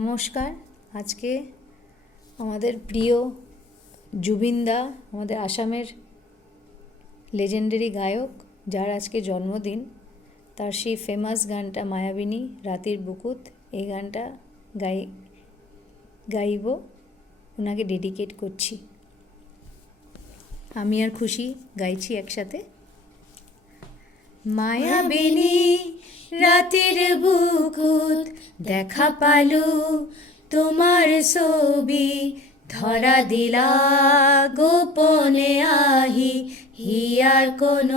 নমস্কার। আজকে আমাদের প্রিয় জুবিনদা, আমাদের আসামের লেজেন্ডারি গায়ক, যার আজকে জন্মদিন, তার সেই ফেমাস গানটা মায়াবিনী রাতের বুকুত, এই গানটা গাইব, ওনাকে ডেডিকেট করছি। আমি আর খুশি গাইছি একসাথে। মায়াবিনী রাতের বুকুত দেখা পালু তোমার ছবি, ধরা দিলা গোপনে আহি হিয়ার কোন।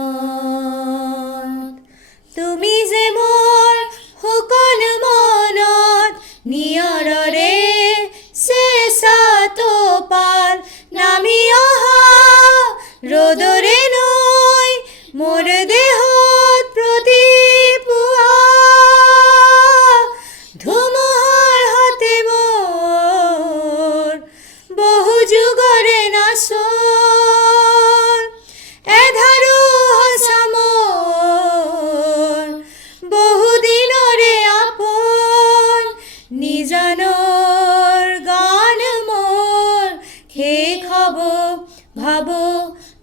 তুমি যে মোর হুকন মনত নিয়ৰৰে চেঁচাত পাল নামি অহা ৰ'দৰে নৈ মোৰ দেহত প্ৰতিপুৱা ধুমুহাৰ হতে মোৰ বহু যুগৰে নাচন এধাৰু হচা মোৰ বহু দিনৰে আপোন নিজানৰ গান মোৰ শেষ হ'ব ভাব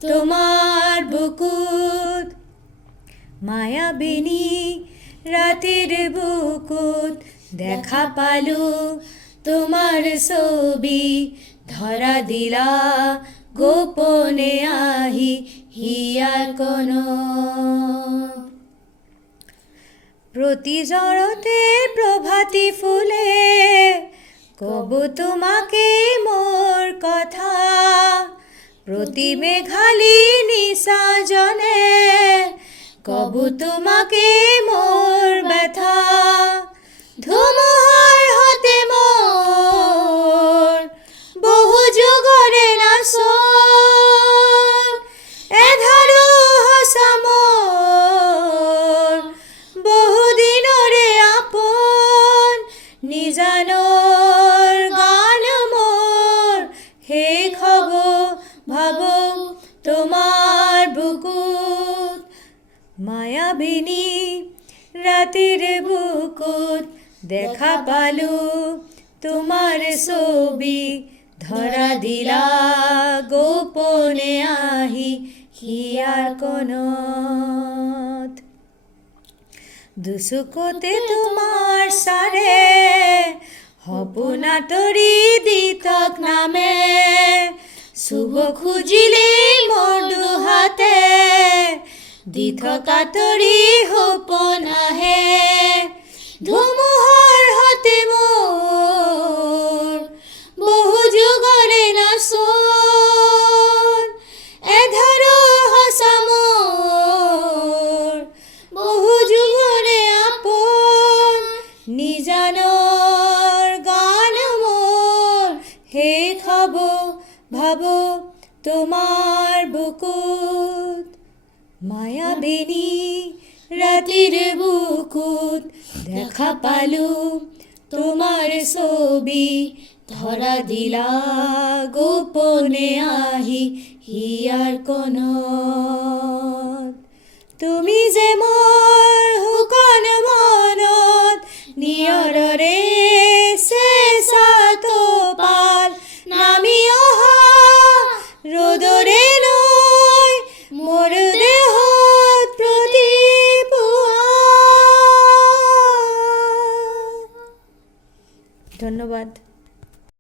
তোমার বুকুত। মায়াবিনী রাতের বুকুত দেখা পালু তোমার ছবি, ধরা দিলা গোপনে আহি হিয়ার কোন। প্রতি জড়তে প্রভাতী ফুলে কব তোমাকে মোর কথা, প্রতি মেঘালি নিশা জনে কব তোমাকে মোর ব্যথা। ধুমুহার হতে মোর বহু যুগরে নাচন এধাৰু হচা মোর বহু দিনরে আপোন নিজানৰ গান মোর শেষ হ'ব ভাব তোমার বুকুত। মায়াবিনী রাতের বুকুত দেখা পালু তোমার ছবি, ধরা দিলা গোপনে আহি হিয়ার কোনত। দুচকুতে তোমাৰ চাৰে সপোনা তৰি দিতক নামে, চুব খুজিলে মোৰ দুহাতে দি থকা তৰি সপোন আহে। ধুমুহাৰ হতে মোৰ বহু যুগৰে নাচন এধাৰু হচা মোৰ বহু যুগৰে আপোন নিজানৰ গান মোৰ শেষ হ'ব ভাব তোমার বুকুত। মায়াবিনী রাতের বুকুত দেখা পালু তোমার ছবি, ধরা দিলা গোপনে আহি হিয়ার কোন। তুমি যে মোর হুকন মনত নিয়ৰৰে চেঁচাত পাল নামি অহা ৰ'দৰে নৈ মোৰ দেহত প্ৰতিপুৱা। ধন্যবাদ।